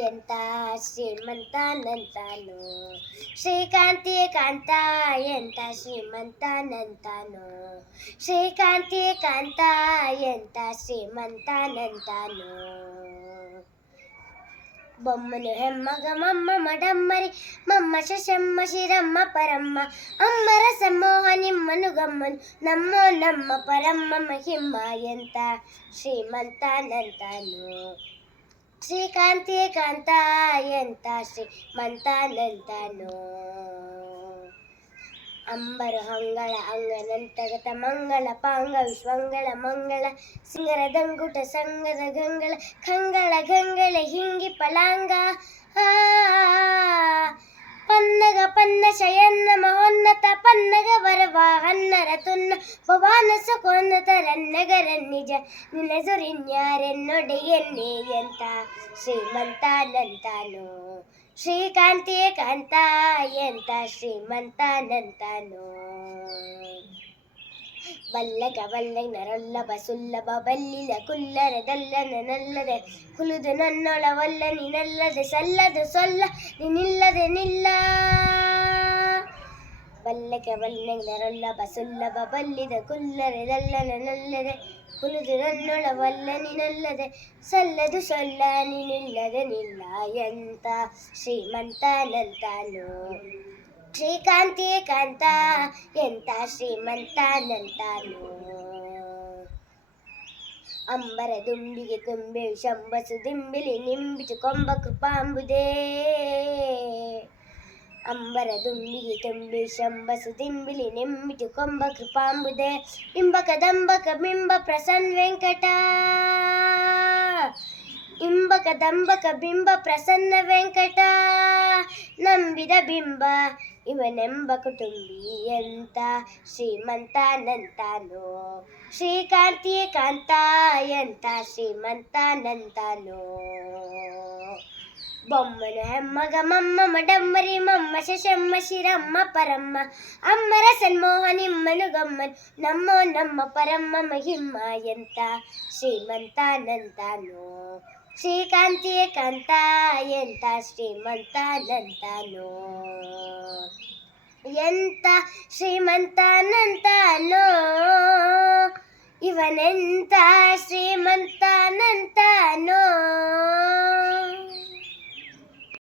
ఎంత శ్రీమంతానంతాను శ్రీకాంతి కాంత ఎంత శ్రీమంతానంతాను? శ్రీకాంతి కాంత ఎంత శ్రీమంతానంతాను? బొమ్మను హెమ్మగ మమ్మ మడమ్మరి మమ్మ శశమ్మ శిరమ్మ పరమ్మ అమ్మర సమ్మోహనిమ్మను గమ్మను నమ్మో నమ్మ పరమ్మ మహిమ్మ ఎంత శ్రీమంతానంతాను? శ్రీకాంతి కాంత ఎంత శ్రీమంతానంతాను ಅಂಬರು ಹಂಗಳ ಅಂಗನಂತಗತ ಮಂಗಳ ಪಾಂಗ ವಿಶ್ವಂಗಳ ಮಂಗಳ ಸಿಂಗರ ದಂಗುಟ ಸಂಗದ ಗಂಗಳ ಕಂಗಳ ಗಂಗಳ ಹಿಂಗಿ ಪಲಾಂಗ ಆ, ಭವಾನ ಸುಕೋನ್ನತ ರನ್ನಗರ ನಿಜ ನಿನಸುರಿನ್ಯಾರೆನ್ನೊಡೆಯನ್ನೇ ಎಂತ ಶ್ರೀಮಂತಾನಂತಾನು ಶ್ರೀಕಾಂತಿ ಕಾಂತ ಎಂತ ಶ್ರೀಮಂತಾನಂತಾನು ಬಲ್ಲಗ ಬಲ್ಲಗ ನರಲ್ಲಭ ಸುಲ್ಲಭ ಬಲ್ಲಿದ ಕುಲ್ಲರ ದಲ್ಲನ ನಲ್ಲದೆ ಕುಲುದು ನನ್ನೊಳವಲ್ಲ ನಿನಲ್ಲದೆ ಸಲ್ಲದು ಸೊಲ್ಲ ನಿನ್ನಿಲ್ಲದೆ ನಿಲ್ಲ ಬಲ್ಲಗ ಬಲ್ಲಗ ನರಲ್ಲಭ ಸುಲ್ಲಭ ಬಲ್ಲಿದ ಕುಲ್ಲರ ದಲ್ಲನ ನಲ್ಲದೆ ಕುಲುದು ನನ್ನೊಳವಲ್ಲ ನಿನಲ್ಲದೆ ಸಲ್ಲದು ಸೊಲ್ಲ ನಿನ್ನಿಲ್ಲದೆ ನಿಲ್ಲ ಎಂತ ಶ್ರೀಮಂತಾನಂತಾನು ಶ್ರೀಕಾಂತಿ ಕಾಂತ ಎಂತ ಶ್ರೀಮಂತಾನಂತಾನು ಅಂಬರ ದುಂಬಿಗೆ ತುಂಬೆ ಶಂಬಸು ದಿಂಬಿಲಿ ನಿಂಬಿತು ಕೊಂಬ ಕೃಪಾಂಬುದೇ ಅಂಬರದುಂಬಿಗೆ ತುಂಬಿ ಶಂಬಸು ದಿಂಬಿಲಿ ನೆಮ್ಮಿತು ಕೊಂಬ ಕೃಪಾಂಬುದೆ, ಇಂಬ ಕದಂಬ ಕಬಿಂಬ ಪ್ರಸನ್ ವೆಂಕಟ. ಇಂಬ ಕದಂಬ ಕಬಿಂಬ ಪ್ರಸನ್ನ ವೆಂಕಟ. ನಂಬಿದ ಬಿಂಬ ಇವನೆಂಬ ಕುಟುಂಬಿ ಎಂತ ಶ್ರೀಮಂತ ನಂತಾನು ಶ್ರೀಕಾಂತಿಯೇ ಕಾಂತ ಎಂತ ಶ್ರೀಮಂತ ನಂತಾನು బొమ్మను హెమ్మగ మమ్మ మడమ్మరి మమ్మ శశమ్మ శిరమ్మ పరమ్మ అమ్మర సన్మోహనిమ్మను గమ్మన్ నమ్మో నమ్మ పరమ్మ మహిమ్మ ఎంత శ్రీమంతానంతాను శ్రీకాంతి కాంత ఎంత శ్రీమంతానంతాను ఎంత శ్రీమంతానంతానో ಇವನೆಂತ ಶ್ರೀಮಂತನಂತಾನೋ